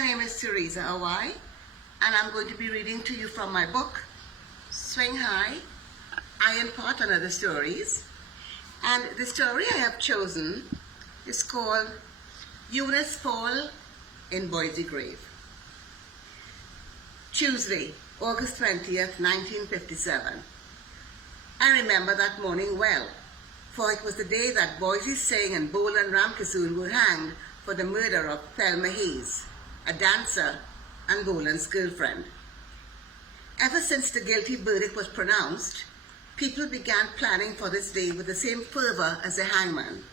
My name is Theresa Awai, and I'm going to be reading to you from my book, Swing High, Iron Pot and Other Stories. And the story I have chosen is called Eunice Fall in Boise Grave. Tuesday, August 20th, 1957. I remember that morning well, for it was the day that Boise Singh and Bolan Ramkissoon were hanged for the murder of Thelma Hayes, a dancer and Bolan's girlfriend. Ever since the guilty verdict was pronounced, people began planning for this day with the same fervor as the hangman.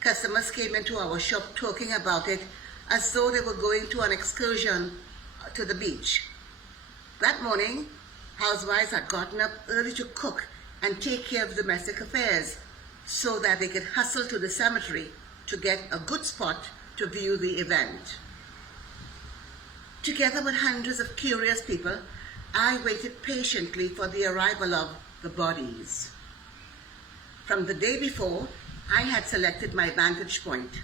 Customers came into our shop talking about it as though they were going to an excursion to the beach. That morning, housewives had gotten up early to cook and take care of domestic affairs so that they could hustle to the cemetery to get a good spot to view the event. Together with hundreds of curious people, I waited patiently for the arrival of the bodies. From the day before, I had selected my vantage point.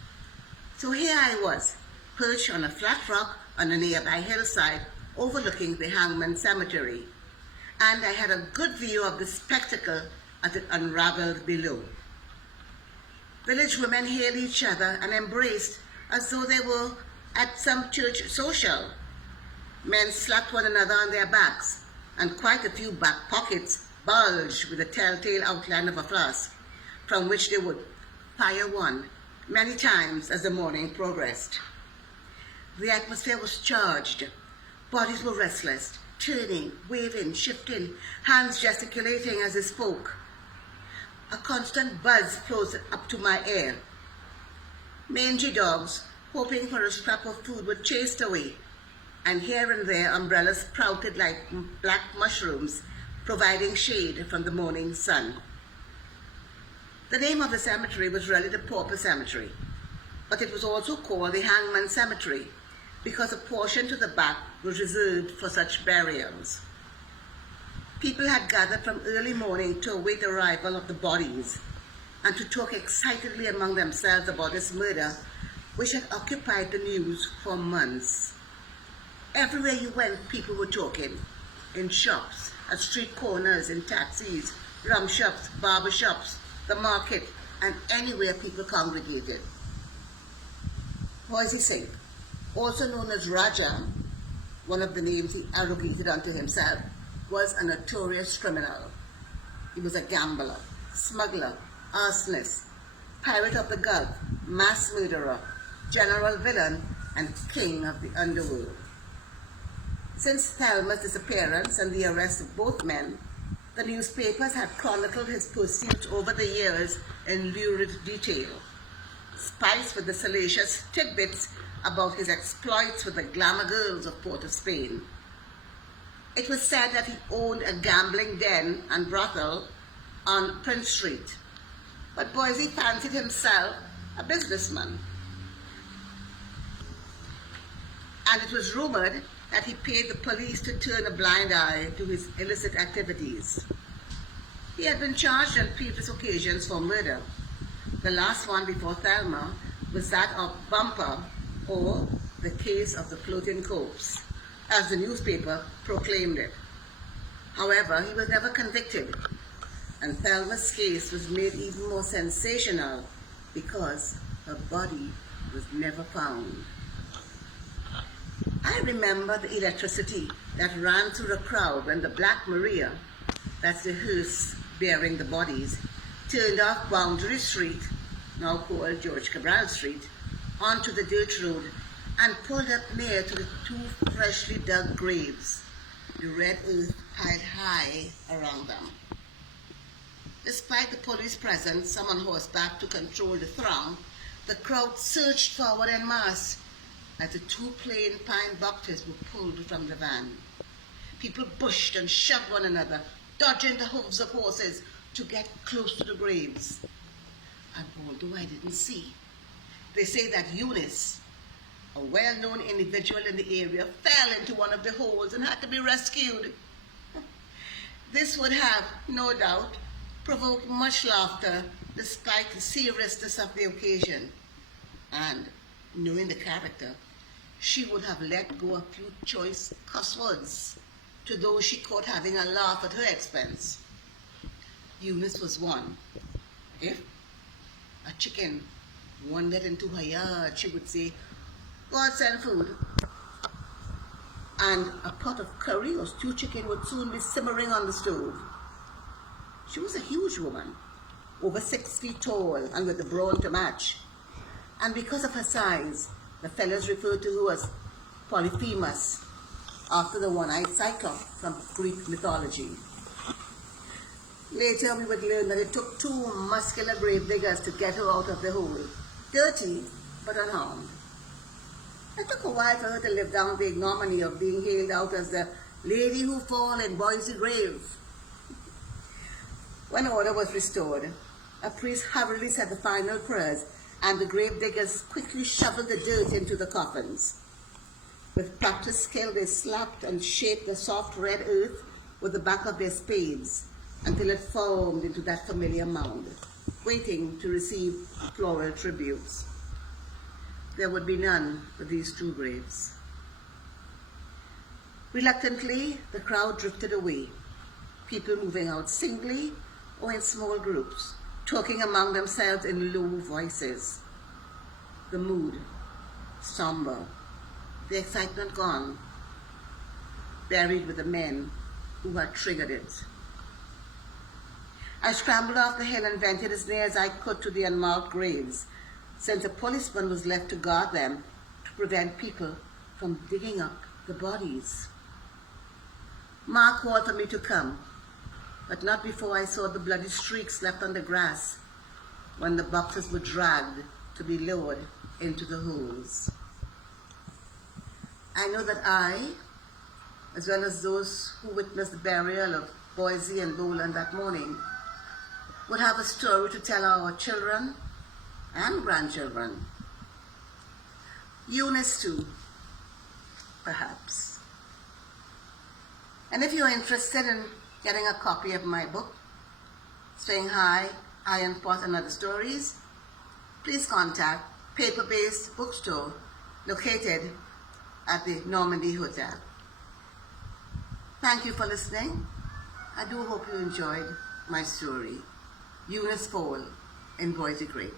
So here I was, perched on a flat rock on a nearby hillside overlooking the Hangman Cemetery, and I had a good view of the spectacle as it unraveled below. Village women hailed each other and embraced as though they were at some church social. Men slapped one another on their backs, and quite a few back pockets bulged with the telltale outline of a flask, from which they would fire one many times as the morning progressed. The atmosphere was charged. Bodies were restless, turning, waving, shifting, hands gesticulating as they spoke. A constant buzz floated up to my ear. Mangy dogs, hoping for a scrap of food, were chased away, and here and there umbrellas sprouted like black mushrooms, providing shade from the morning sun. The name of the cemetery was really the Pauper Cemetery, but it was also called the Hangman Cemetery because a portion to the back was reserved for such burials. People had gathered from early morning to await the arrival of the bodies and to talk excitedly among themselves about this murder, which had occupied the news for months. Everywhere you went, people were talking. In shops, at street corners, in taxis, rum shops, barber shops, the market, and anywhere people congregated. Boise Singh, also known as Raja, one of the names he arrogated unto himself, was a notorious criminal. He was a gambler, smuggler, arsonist, pirate of the Gulf, mass murderer, general villain, and king of the underworld. Since Thelma's disappearance and the arrest of both men, the newspapers had chronicled his pursuits over the years in lurid detail, spiced with the salacious tidbits about his exploits with the glamour girls of Port of Spain. It was said that he owned a gambling den and brothel on Prince Street, but Boise fancied himself a businessman. And it was rumored that he paid the police to turn a blind eye to his illicit activities. He had been charged on previous occasions for murder. The last one before Thelma was that of Bumper, or the case of the floating corpse, as the newspaper proclaimed it. However, he was never convicted, and Thelma's case was made even more sensational because her body was never found. I remember the electricity that ran through the crowd when the Black Maria, that's the hearse bearing the bodies, turned off Boundary Street, now called George Cabral Street, onto the dirt road and pulled up near to the two freshly dug graves, the red earth piled high around them. Despite the police presence, some on horseback to control the throng, the crowd surged forward en masse as the two plain pine boxes were pulled from the van. People pushed and shoved one another, dodging the hooves of horses to get close to the graves. And although I didn't see, they say that Eunice, a well-known individual in the area, fell into one of the holes and had to be rescued. This would have, no doubt, provoked much laughter despite the seriousness of the occasion. And knowing the character, she would have let go a few choice cuss words to those she caught having a laugh at her expense. Eunice was one. If a chicken wandered into her yard, she would say, "God send food." And a pot of curry or stew chicken would soon be simmering on the stove. She was a huge woman, over 6 feet tall and with the brawn to match. And because of her size, the fellows referred to her as Polyphemus, after the one-eyed Cyclops from Greek mythology. Later, we would learn that it took 2 muscular grave diggers to get her out of the hole, dirty but unharmed. It took a while for her to live down the ignominy of being hailed out as the lady who fall in Boise grave. When order was restored, a priest hurriedly said the final prayers, and the grave diggers quickly shoveled the dirt into the coffins. With practiced skill, they slapped and shaped the soft red earth with the back of their spades until it formed into that familiar mound, waiting to receive floral tributes. There would be none for these 2 graves. Reluctantly, the crowd drifted away, people moving out singly or in small groups, talking among themselves in low voices. The mood, somber, the excitement gone, buried with the men who had triggered it. I scrambled off the hill and ventured as near as I could to the unmarked graves, since a policeman was left to guard them to prevent people from digging up the bodies. Ma called for me to come, but not before I saw the bloody streaks left on the grass when the boxes were dragged to be lowered into the holes. I know that I, as well as those who witnessed the burial of Boise and Boland that morning, would have a story to tell our children and grandchildren. Eunice too, perhaps. And if you're interested in getting a copy of my book, Swing High, Iron Pot and Other Stories, please contact Paper-Based Bookstore located at the Normandy Hotel. Thank you for listening. I do hope you enjoyed my story, Eunice Fall in Boise Grave.